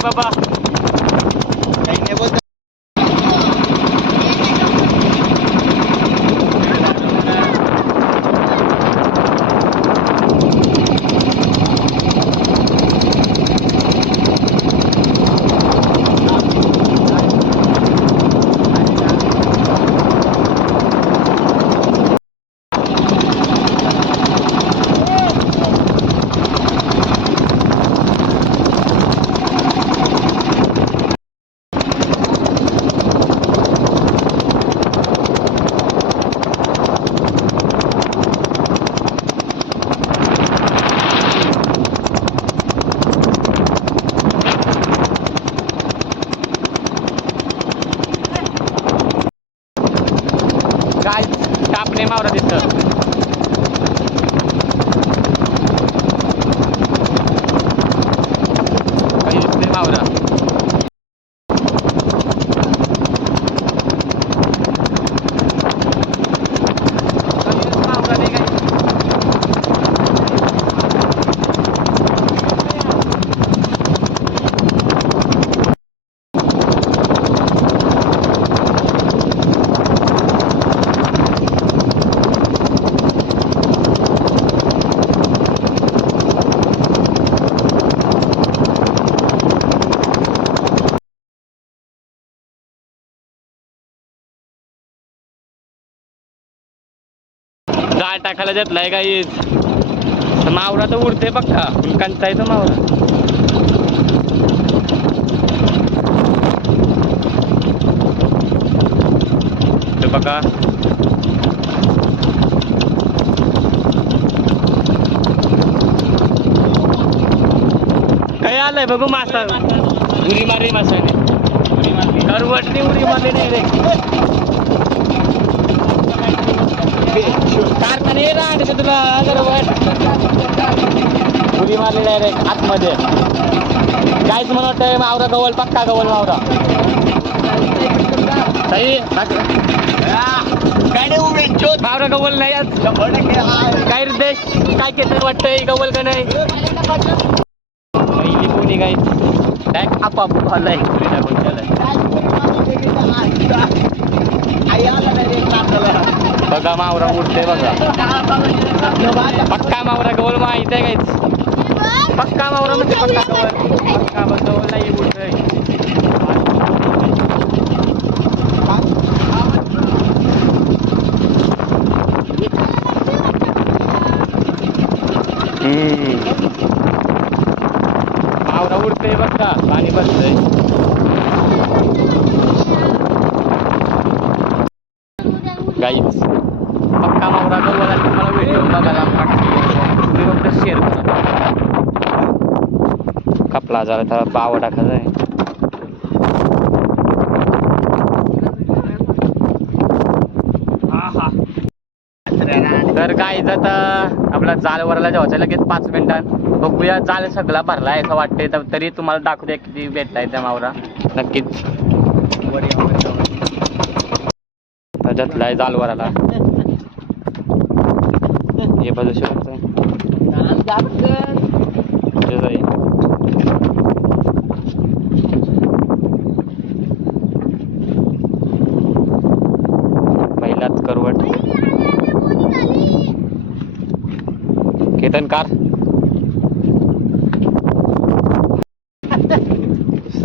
ibaba. Maura de Santos. पाय टाकायला घेतलाय काही. मावरा तर उडते बघा फुलकांचा तो मावरा. बघा. काय आलंय बघू मासा? उडी मारली मासाने. करवटली उडी मारली नाही रे. कारखाने तुला उडी मारली डायरेक्ट आतमध्ये. काहीच म्हणत वाटतंय मावरा गवल पक्का गवल मावरा काय नाही उभे मावरा गवल नाही. काय रे देश? काय केलं वाटतंय गवल का नाही? पहिली कोणी काय डायरेक्ट आपाप पुरीला कोणत्याला आई आला नाही रे कामाला. बघा मावरा उठते बघा. पक्का मावरा गोल माहीत आहे काहीच पक्का मावरा म्हणजे पक्का गवल पक्का बस गोल नाही उडतंय हम्म. मावरा उडतंय बघा पाणी बसतंय गाईच पक्का मावरा गवल आणि तुम्हाला व्हिडिओ बघायला टाकते तुम्ही फक्त शेअर करा जरा तर बाव टाकायचा आहे. तर गाईच आता आपला जाल वराला जेवायचं लगेच पाच मिनिटात. बघूया जाल सगळा भरला आहे असं वाटते तर तरी तुम्हाला दाखवूया किती भेटताय त्या मावरा. नक्कीच. जाल वराला. हे बाजू शेवटचं हे जाई. पहिलाच करवट केतन कार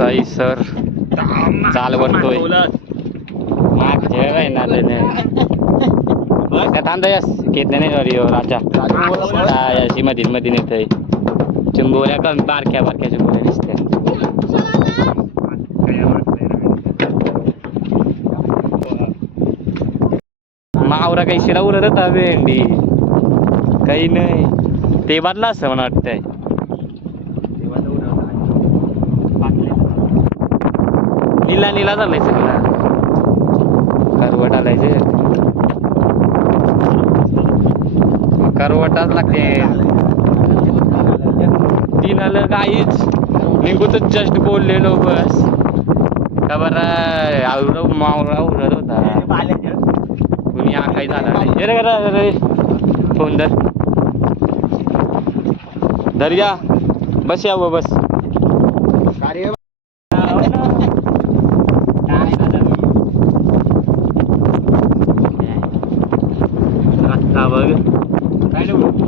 साई सर. चाल वरतोय. माग जेवाय ना त्याने थांबता यस केतन नाही सॉरी राजा. अशी मधीन मधीन येत आहे चिंबोऱ्या कमी बारक्या बारक्या चिंबोऱ्या दिसत्या. मावरा काही शिरा उरत होता भेंडी. काही नाही. ते बदला असं मला वाटतंय. निला निला झालाय सगळा. करवट आलाय जे करवटाच लागते. तीन आलं काहीच. निघूतच जस्ट बोललेलो बस. का बर? आवरव मावरा उरत होता. कुणी काही झाला नाही. रे फोन दर धर या. बस या बस.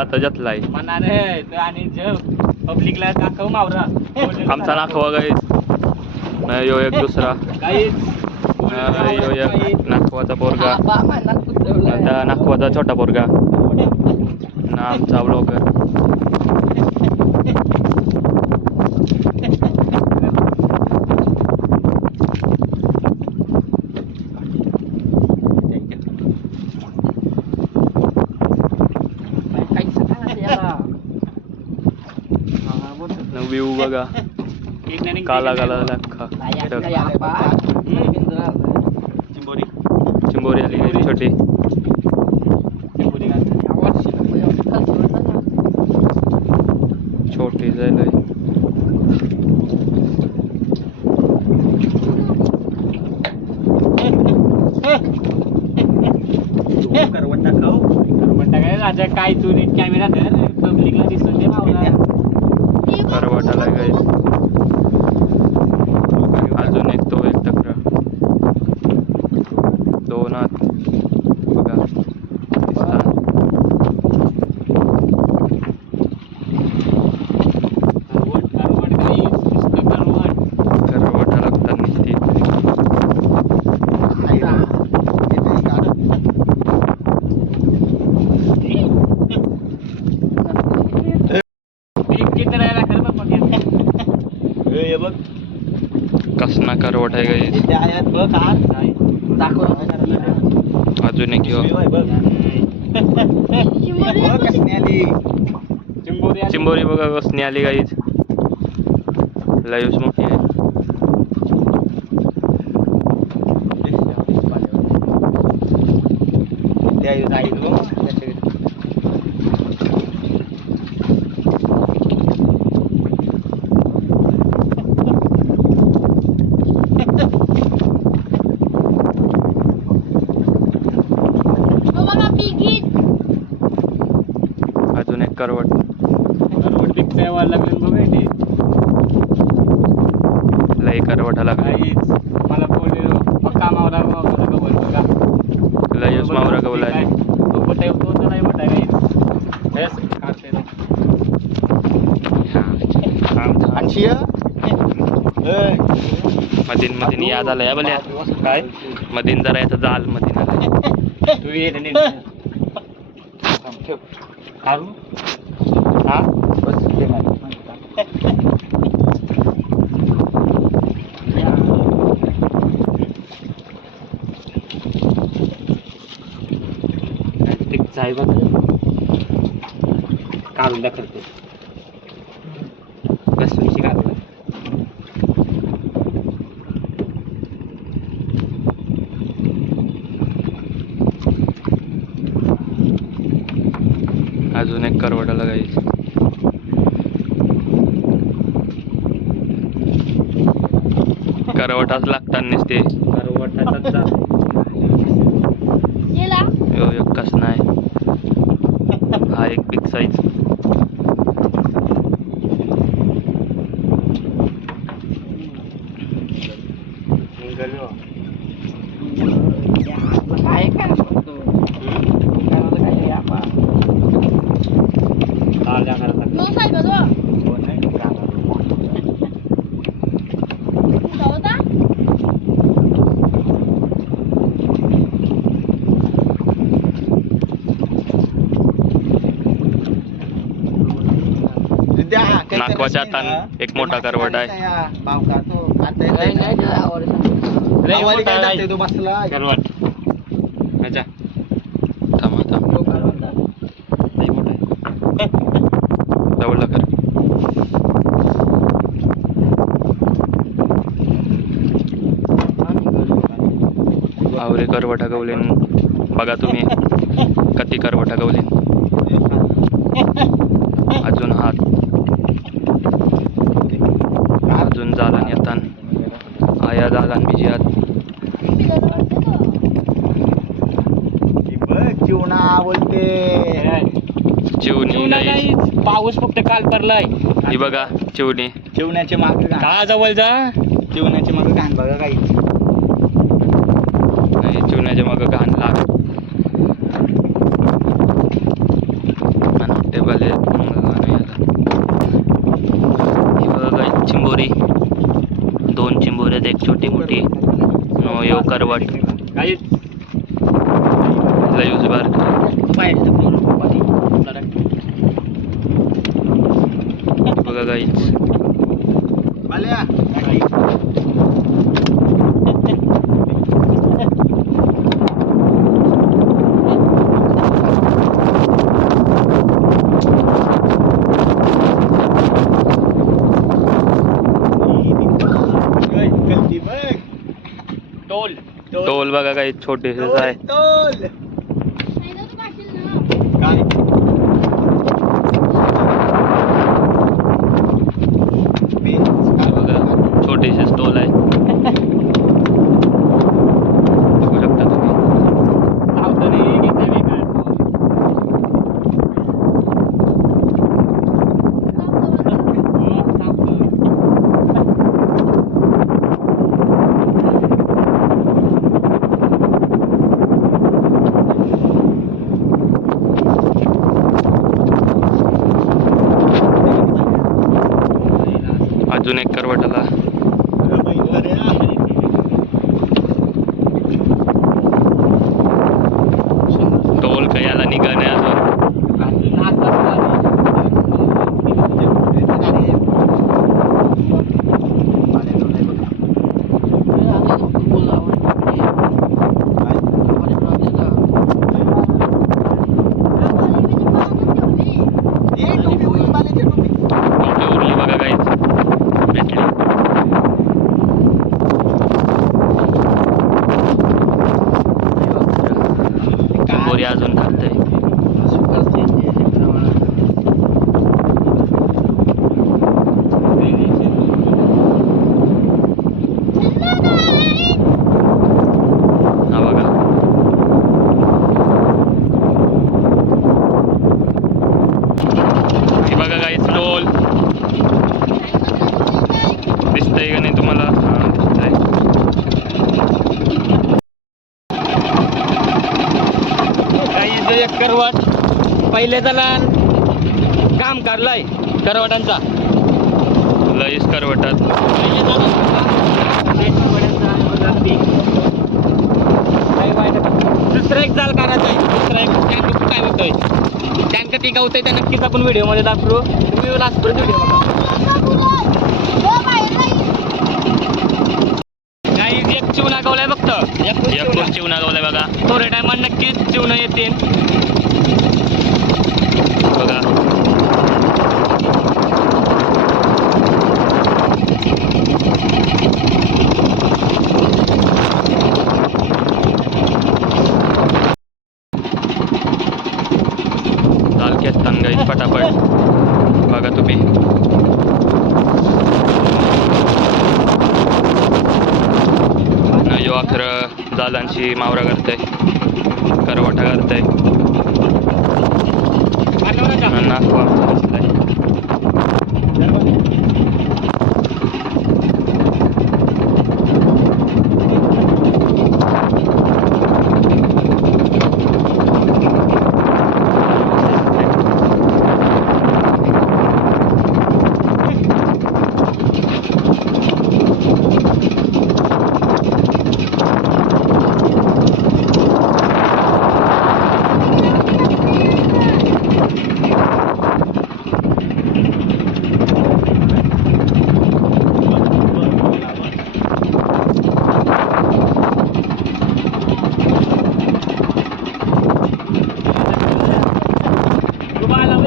आता जातला आहे आमचा नाखवा गाईस नाही यो एक दुसरा. नाखवाचा पोरगा. आता नाखवाचा छोटा पोरगा. ना आमचा ब्लॉगर का? काला काला लखा. alleen ga je het leuws mag je niet. याद झालं या बल्या. काय? मधीन जरा याचं जाल मधीन तू ये हा? काढून कांदा करते करवटाच लागतात नसते करवटाचा जा. यो एकच नाही हा एक बिग साईज निघालो. काय काय म्हणतो काय काय आपण ताज्या करायला. हो नाही, गावाला. द्या, काहीतरी नाकवाच्या असेल ना. हातान एक मोठा करवट आहे. या, भाव का तो आता येतोय नाही ना. नाही त्याला आवड सांगतो. लय आवाज मोठा आहे, तो बसला? करवट. अच्छा थांबा थांब. तो करवट मोठा आहे. जवळला कर आवरे करवटा गवलेन बघा तुम्ही. कती करवटा गवलेन अजून हात अजून जालन येतान आया जालन बिजी हात ती बघ चिवणा बोलते पाऊस फक्त काल पडलाय. ही बघा चिवणी. चिवण्याचे माग घाण. का जवळ जा. चिवण्याचे माग घाण बघा काही. आणि चिवण्याच्या मग घाण लाग आणि टेबल आहे आणि याला. ही बघा गाईच चिंबोरी दोन चिंबोरी आहेत एक छोटी मोठी नो यो करवट काहीच लयूज बार बघा गाईच बाल्या गलती बघ टोल टोल बघा काही छोटेसेच आहे टोल काय हे बघा छोटेसेच टोल आहे बघू शकता तुम्ही अजून एक करवटाला टोल कयाला निघाणे अजून मोठी उरली बघा काहीच भेटली बोरी अजून खाते हा बघा हे बघा काहीच टोल दिसतंय का नाही तुम्हाला हा दिसतंय काही एक करवट पहिले त्याला काम काढलाय करवटांचा. लईच करवटात. दुसरा एक जाल काढायचा आहे दुसरा एक टँक काय होतोय? टँक ती गावतंय त्या नक्कीच आपण व्हिडिओमध्ये दाखवू. तुम्ही लास्ट व्हिडिओ काही एक चिवणा गावलाय फक्त एक कोण चिव नागवलाय बघा. थोड्या टायमात नक्कीच चिवणं येतील बघा चाल केसतान जालन गाईज पटापट बघा तुम्ही न यो अखर जालांची मावरा करतय करवटा करतय नाकवा बसलाय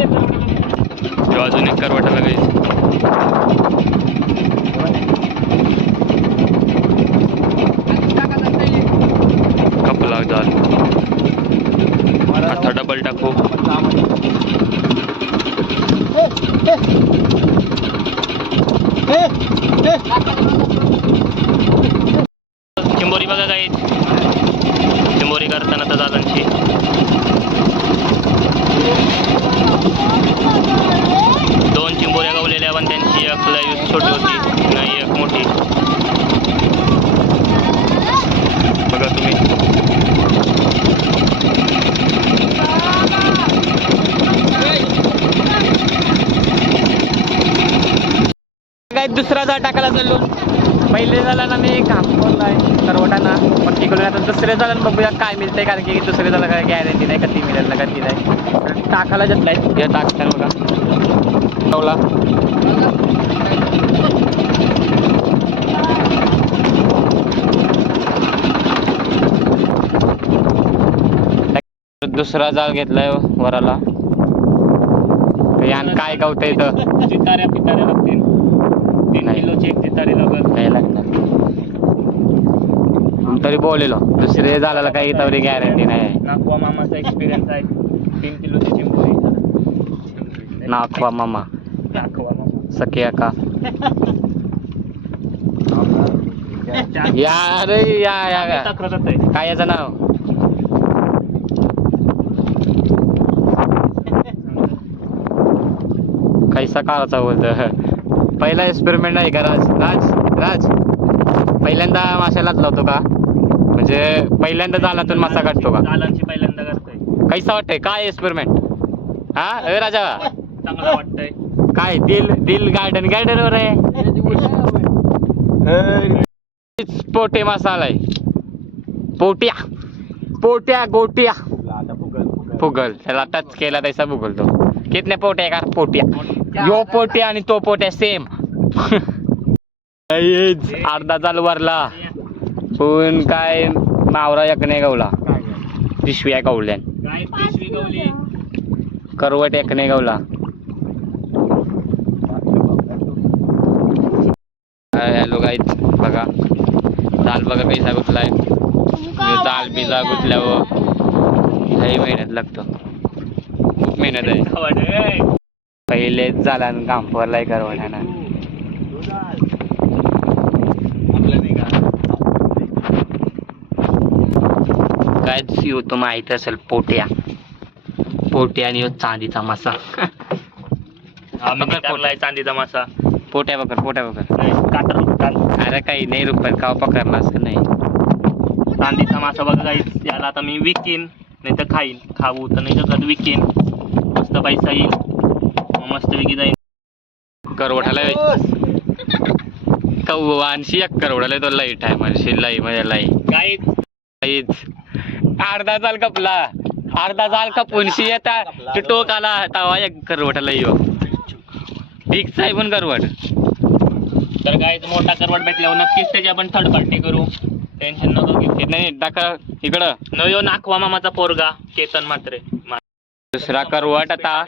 यो अजून एक करवटा गाईज कपला जाल आता डबल टाकू चिंबोरी बघा काही चिंबोरी करताना तर दादांची दोन चिंबोऱ्या गावलेल्या पण त्यांची एक लय छोटी होती नाही एक मोठी बघा तुम्ही काय दुसरा चाललो पहिले झाला ना मी काम बोललाय करवटाना पण तिकडून आता दुसऱ्या झालं बघूया काय मिळतंय कारण की दुसऱ्या झालं काय गॅरंटी नाही कधी मिळेल ना कधी नाही. टाकायला घेतलाय या टाकताना बघा. लावला. दुसरा जाळ घेतलाय वराला. यान काय गावतं इथं? पिताऱ्या लागतील तीन नाही. किलोची एक चितारी लागल नाही लागणार तरी बोललेलो. दुसरे झालेला काही तरी गॅरंटी नाही नागवा मामाचा एक्सपिरियन्स आहे. तीन किलोची चिंबोरी नाकवा मामा. नागवा मामा. सखिया का या रे या या काय याचं नाव? कैसा काळाचा बोलत पहिला एक्सपेरिमेंट आहे का? राज राज राज. पहिल्यांदा माशालाच लावतो का? म्हणजे पहिल्यांदा जालातून मासा काढतो का? जालांची पहिल्यांदा करतोय कैसा वाटतंय? काय एक्सपेरिमेंट हा? अरे राजा. चांगलं वाटतंय. काय दिल दिल गार्डन गार्डन वर आहे? पोटे मसाला आहे. पोट्या. पोट्या गोट्या. फुगल त्याला टच केला तसा फुगल तो कितने पोट्या का? पोट्या. यो पोट्या आणि तो पोट्या सेम अर्धा चालू वरला. पण काय मावरा एक नाही गवला. काय आहे? पिशव्या गवल्यान. काय पिशवी गवली? करवट एक नाही गवला हॅलो गाईच बघा. जाल बघा कैसा गुतलाय जाल बिजा गुतल्यावर लई मेहनत लागतो. खूप मेहनत आहे. पहिलेच झाला आणि काम पडलाय करवण्यानं आपलं नाही का कायच ह्यो तो माहीत असेल पोट्या. पोट्या आणि चांदीचा मासा. आम्ही चांदीचा मासा. पोट्या बकर पोट्या रुपयात अरे काही नाही रुपयात का पकडला असं नाही. चांदीचा मासा बघा काही याला आता मी विकीन नाही तर खाईन. खाऊ तर नाही तर विकीन. मस्त पैसा येईल. मग मस्त विकी जाईल करवठाला कव्वानशी एक करवडाला तो लई टायमाशी लई म्हणजे लई. काय लईच अर्धा जाल कपला. अर्धा जाल कपूनशी येता ते टोक आला तवा एक करवटाला येऊ ठीक आहे पण करवट. तर काय मोठा करवट भेटल्यावर नक्कीच त्याची आपण थर्ड पार्टी करू. टेन्शन नको घेऊ. नाही टाका इकडं. न यो नाखवा मामाचा पोरगा केतन मात्रे दुसरा करवट आता.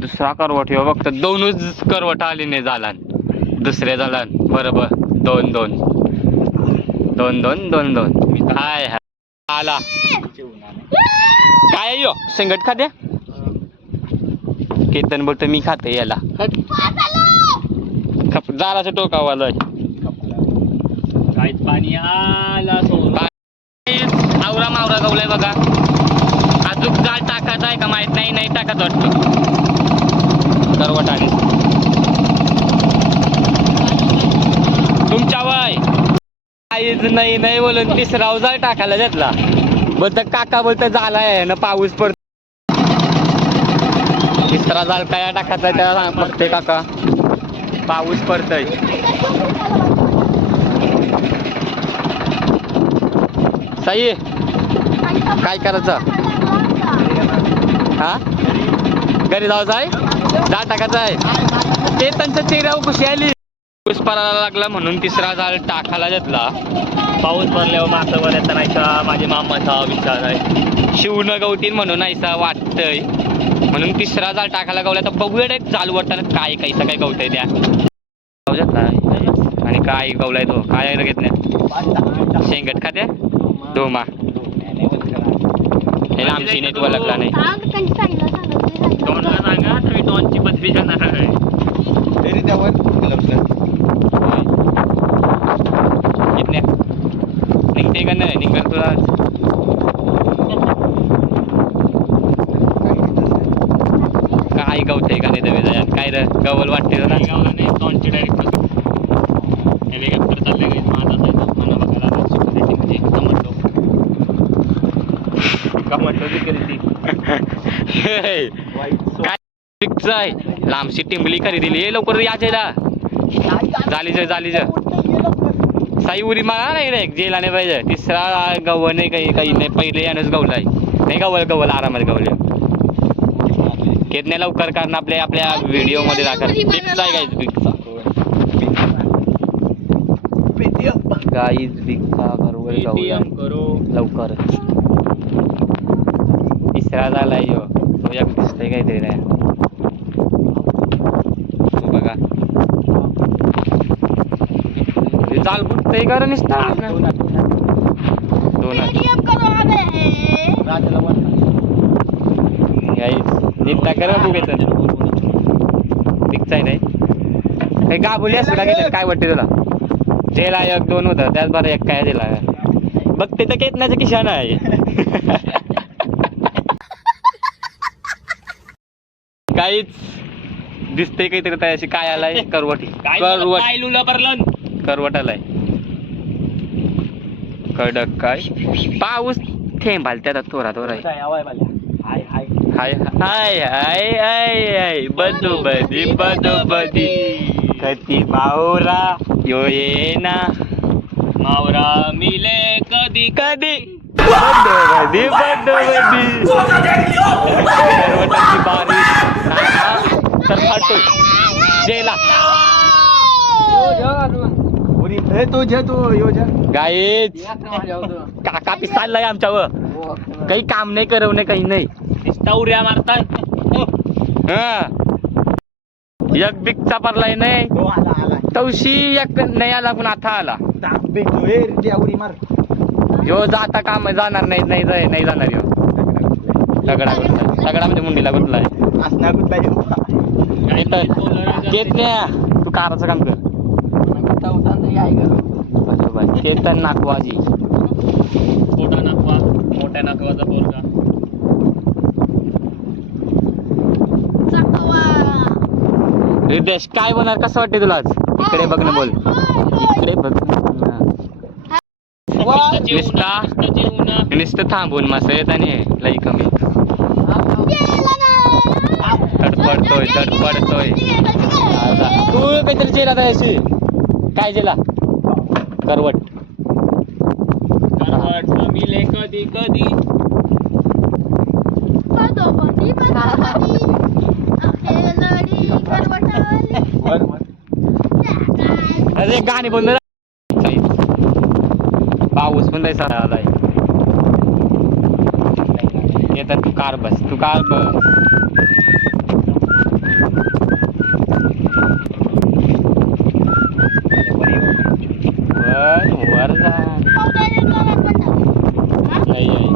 दुसरा करवट यो फक्त दोनच करवट आली नाही झाला दुसरे झाला बरोबर दोन दोन. दोन दोन दोन दोन. हाय हाय. आला. काय ह्यो शेंगट खाद्या केतन बोलतो मी खाते याला. खप जाराचं टोकावालं काहीच पाणी आला आवरा मावरा गवलाय बघा. अजून जाळ टाकायचा आहे का माहीत नाही नाही टाकायचं वाटतं. करवट आणि काहीच नाही नाही बोलून तिसरा उजाळ टाकायला घेतला. बोलत काका बोलत झालाय ना पाऊस पडतो. तिसरा जाळ काय टाकायचा त्याला बघते काका. पाऊस पडतोय. साई काय करायचं? हा? घरी जायचं आहे जा टाकायचं आहे? ते त्यांच्या चेहऱ्यावर खुशी आली. पाऊस पडायला लागला म्हणून तिसरा जाळ टाकायला घेतला. पाऊस पडल्यावर मासं वर येता नाही का माझ्या मामाचा विचार आहे. शिवनं गवतीन म्हणून ऐसा वाटतंय. म्हणून तिसरा जाळ टाकायला गवला. तर बघूया जाल वाटत काय कैसा काय गवतंय त्या. आणि काय गवलाय तो? काय घेतल्या शेंगट खात्या डोमा. हे लांबशी नाही. तुला लागला नाही डॉनला सांगा तर मी डॉनची बदली करणार आहे तरी त्यावर लपलं. कितने निघते का नाही निघल तुला. आज? काय गवतंय का नाही दवे काय रे गवल वाटते गावला नाही डॉनची डायरेक्ट हेलिकॉप्टर चालले काही माझा जायचं मला बघायला सिक्युरिटी म्हणजे काय आहे? लांबशी टिंबली खरेदीली. ये लवकर यायला जालीच जालीच साई उरी मला नाही रे जेला नाही पाहिजे. तिसरा गव नाही काही काही नाही. पहिले यानंच गवलाय नाही गवल गवल आरामात गवले केतने लवकर कारण आपल्या आपल्या व्हिडिओमध्ये आहे गाईज फिक्सचा बरोबर लवकर. तिसरा झालाय दिसतंय काहीतरी नाही तो बघा ते चाल फुटतंय का रे नुसता. नीट आहे नाही काही गाबुली असू लागेल काय वाटते तुला? जेला एक दोन होतं त्यात बरं एक काय दिला. बघ ते तर केतनाचं किशान आहे. काहीच दिसतंय काहीतरी त्याशी काय आलाय? करवटी. काय करवट करवट आलाय. कडक काय? पाऊस थेंबाल त्यात थोडा थोडा. आला? हाय हाय. हाय हाय हाय हाय हाय. बदू बदी बदू बदी. कती मावरा? यो ये ना मावरा मिले कधी कधी. बदू बदी बदू बदी. करवटाची नाना तर फाटू जेला. तो जे तो यो जे गाईच काका पिसाळलाय आमच्यावर. काही काम नाही करवणे काही नाही. उड्या मारतात. हा. एक बिगचा पडलाय नाही. तो आला आला. तवशी एक नाही आला पण आता आला. मार. ह्यो जाता काम जाणार नाही नाही जाय नाही जाणार ह्यो दगडा गुतलाय दगडा म्हणजे मुंडीला गुतलाय. असना गुतला केतन केतन्या तू काराचं काम कर. बरोबर. केतन नाकवाजी मोठा नाकवा मोठ्या नाकवाचा पोरगा. रिदेश काय बोलणार कसं वाटते तुला आज? इकडे बघ ना बोल. इकडे बघ. नुसतं थांबून मासं येत आणि लई कमी. तडपडतोय तडपडतोय आता तू काहीतरी जेला जायची काय जेला? करवट. करवट मिले कधी कधी. अरे गाणी बंद पाऊस पण तसा आलाय. येतात तू कार बस तू कार बस वर वर जा नाही आहे.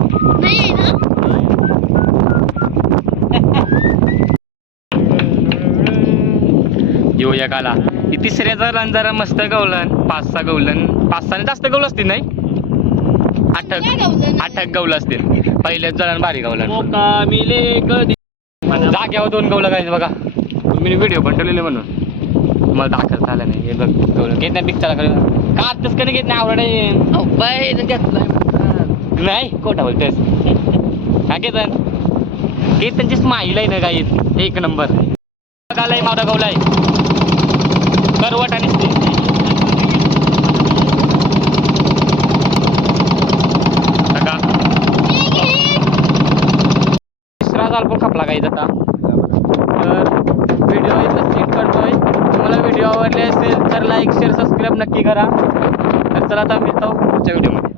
यो एक आला ही तिसऱ्या जरा जरा मस्त गवलन पाच सहा गवलन पाच सहा जास्त गवलं असतील नाही? आठ आठ गवलं असतील. पहिल्याच जळण भारी गवलन मोका मिले कधी जाग्यावर दोन गवलं काय बघा. मी व्हिडिओ पण ठेवलेले म्हणून. मला दाखल झालं नाही. हे बघ गवलं घेत नाही पिक्चर का आत्ताच कधी घेत नाही? आवडे नाही? कोटा बोलतेस. हा घेत घेत त्यांची स्माईल आहे ना काही एक नंबर. बघालाय मावदा गवलाय करवट आणि बघा. तिसरा जाल पण खपला काही जाता तर व्हिडिओ इथं सीट करतोय. तुम्हाला व्हिडिओ आवडले असेल तर लाईक शेअर सबस्क्राईब नक्की करा. तर चला आता मिळतो पुढच्या व्हिडिओमध्ये